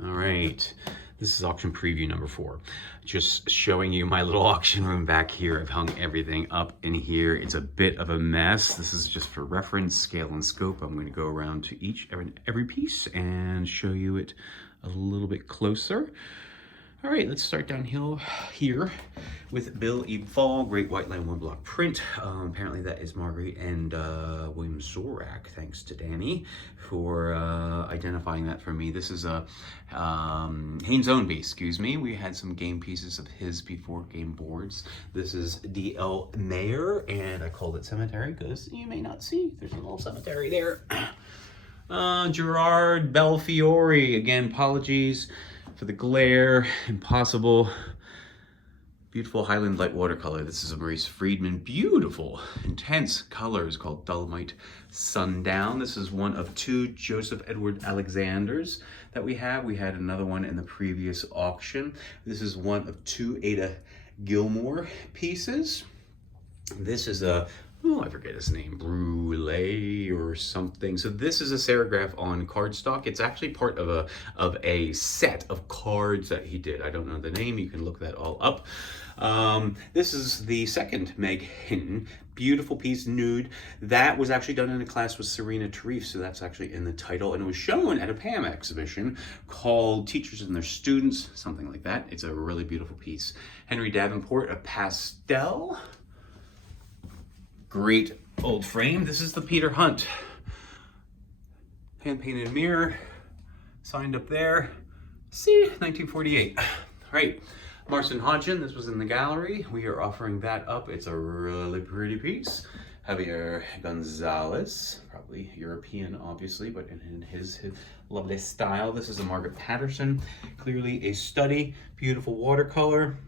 All right, this is auction preview number 4. Just showing you my little auction room back here. I've hung everything up in here. It's a bit of a mess. This is just for reference, scale and scope. I'm going to go around to every piece and show you it a little bit closer. All right, let's start downhill here with Bill E. Fall, Great White Line one block print. Apparently that is Marguerite and William Zorak. Thanks to Danny for identifying that for me. This is a Haynes Ownby, excuse me. We had some game pieces of his before game boards. This is D.L. Mayer, and I called it Cemetery because you may not see. There's a little cemetery there. Gerard Belfiore, again, apologies for the glare, impossible. Beautiful Highland light watercolor. This is a Maurice Friedman. Beautiful, intense colors called Dolomite Sundown. This is one of 2 Joseph Edward Alexanders that we have. We had another one in the previous auction. This is one of 2 Ada Gilmore pieces. This is a, oh, I forget his name, Brule or something. So this is a serigraph on cardstock. It's actually part of a set of cards that he did. I don't know the name. You can look that all up. This is the second Meg Hinton. Beautiful piece, nude. That was actually done in a class with Serena Tarif, so that's actually in the title, and it was shown at a PAM exhibition called Teachers and Their Students, something like that. It's a really beautiful piece. Henry Davenport, a pastel. Great old frame. This is the Peter Hunt. Hand-painted mirror, signed up there. See, 1948. All right, Marston Hodgson, this was in the gallery. We are offering that up. It's a really pretty piece. Javier Gonzalez, probably European, obviously, but in his lovely style. This is a Margaret Patterson, clearly a study, beautiful watercolor.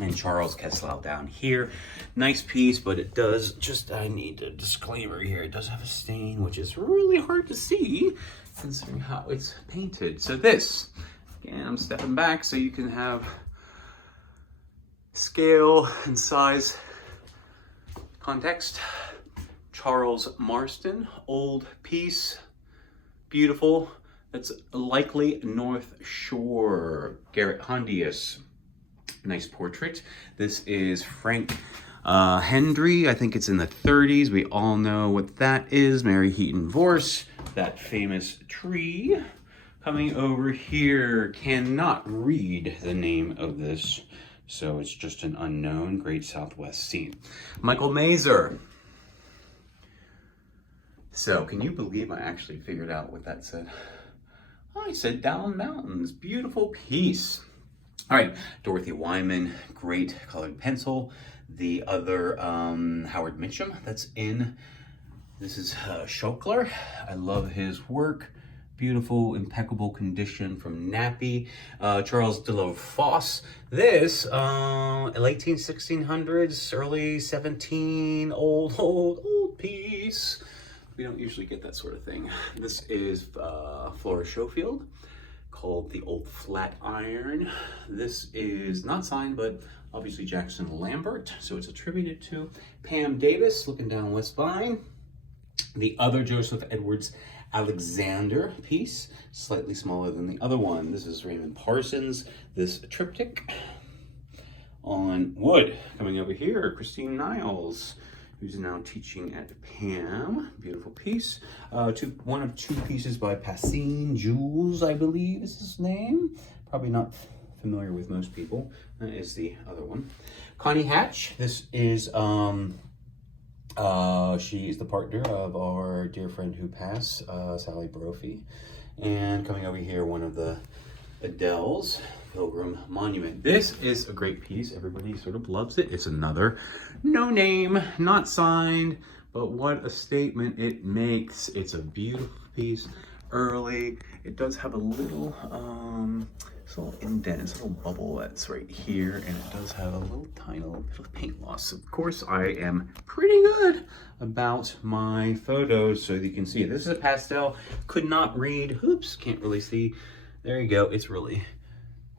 And Charles Keslau down here. Nice piece, but it does just, I need a disclaimer here, it does have a stain, which is really hard to see considering how it's painted. So this, again, I'm stepping back so you can have scale and size context. Charles Marston, old piece, beautiful. That's likely North Shore. Garrett Hondius. Nice portrait. This is Frank Hendry. I think it's in the 30s. We all know what that is. Mary Heaton Vorse, that famous tree. Coming over here, cannot read the name of this, so it's just an unknown. Great Southwest Scene. Michael Mazer. So, can you believe I actually figured out what that said? I said Down Mountains. Beautiful piece. All right, Dorothy Wyman, great colored pencil. The other Howard Mitchum that's in. This is Schokler. I love his work. Beautiful, impeccable condition from Nappy. Charles Delo Foss. This, late 1600s, early 17, old piece. We don't usually get that sort of thing. This is Flora Schofield, called The Old Flatiron. This is not signed, but obviously Jackson Lambert, so it's attributed to Pam Davis, looking down West Vine. The other Joseph Edwards Alexander piece, slightly smaller than the other one. This is Raymond Parsons, this triptych on wood. Coming over here, Christine Niles, who's now teaching at PAM. Beautiful piece. One of 2 pieces by Passine Jules, I believe is his name. Probably not familiar with most people. That is the other one. Connie Hatch. This is, she is the partner of our dear friend who passed, Sally Brophy. And coming over here, one of the Adele's, Pilgrim Monument. This is a great piece. Everybody sort of loves it. It's another no name, not signed, but what a statement it makes. It's a beautiful piece. Early. It does have a little indent, it's a little bubble that's right here, and it does have a little tiny little bit of paint loss. Of course, I am pretty good about my photos, so you can see this is a pastel. Could not read. Oops, can't really see. There you go. It's really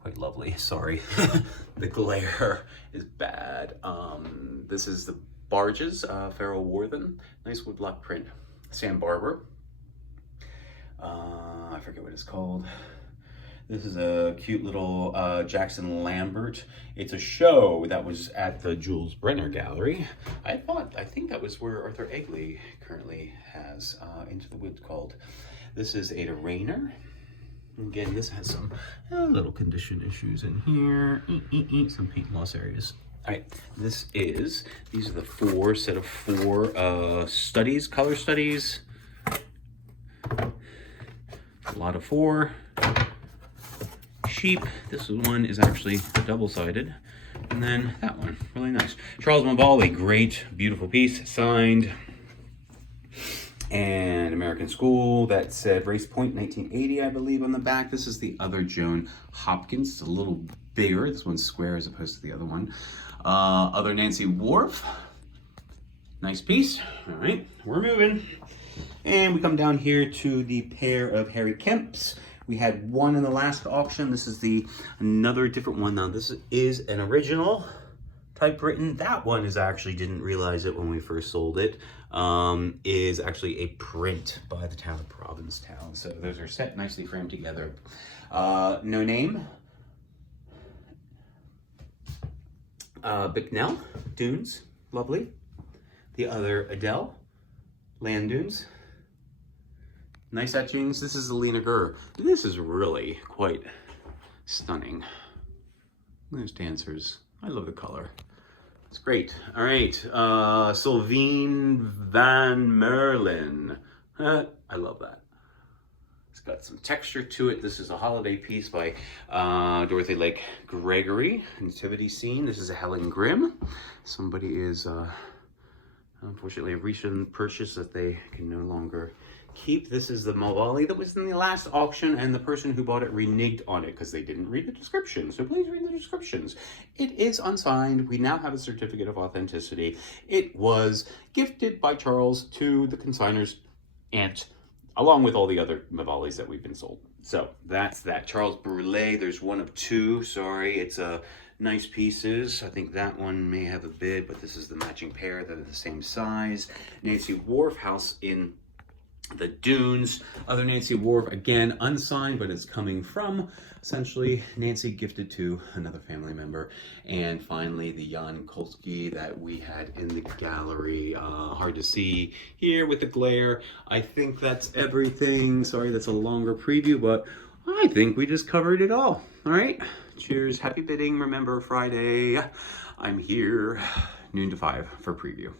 quite lovely. Sorry, the glare is bad. This is the Barges, Farrell Worthen. Nice woodblock print. Sam Barber. I forget what it's called. This is a cute little Jackson Lambert. It's a show that was at the Jules Brenner Gallery. I think that was where Arthur Egley currently has Into the Woods called. This is Ada Rayner. Again, this has some little condition issues in here. Some paint loss areas. All right, these are the set of four studies, color studies. A lot of four. Sheep. This one is actually double-sided. And then that one, really nice. Charles Macaulay, great, beautiful piece, signed. And American School, that said Race Point 1980, I believe, on the back. This is the other Joan Hopkins. It's a little bigger. This one's square as opposed to the other one. Other Nancy Worf. Nice piece. All right, we're moving. And we come down here to the pair of Harry Kemps. We had one in the last auction. This is another different one. Now, this is an original typewritten. That one is actually, didn't realize it when we first sold it, is actually a print by the town of Provincetown. So those are set nicely framed together. No Name. Bicknell, Dunes, lovely. The other Adele, Land Dunes. Nice etchings. This is Alina Gurr. This is really quite stunning. Those dancers. I love the color. It's great. All right. Sylvine Van Merlin. I love that. It's got some texture to it. This is a holiday piece by Dorothy Lake Gregory. Nativity Scene. This is a Helen Grimm. Somebody is unfortunately a recent purchase that they can no longer keep. This is the Macaulay that was in the last auction, and the person who bought it reneged on it because they didn't read the description. So please read the descriptions. It is unsigned. We now have a certificate of authenticity. It was gifted by Charles to the consignor's aunt, along with all the other Mavali's that we've been sold. So that's that. Charles Brûlé, there's one of two. Sorry, it's nice pieces. I think that one may have a bid, but this is the matching pair. They're the same size. Nancy Worf, House in the Dunes. Other Nancy Worf, again, unsigned, but it's coming from essentially Nancy gifted to another family member. And finally, the Jan Kolsky that we had in the gallery. Hard to see here with the glare. I think that's everything. Sorry, that's a longer preview, but I think we just covered it all. All right, cheers, happy bidding. Remember, Friday, I'm here noon to 5 for preview.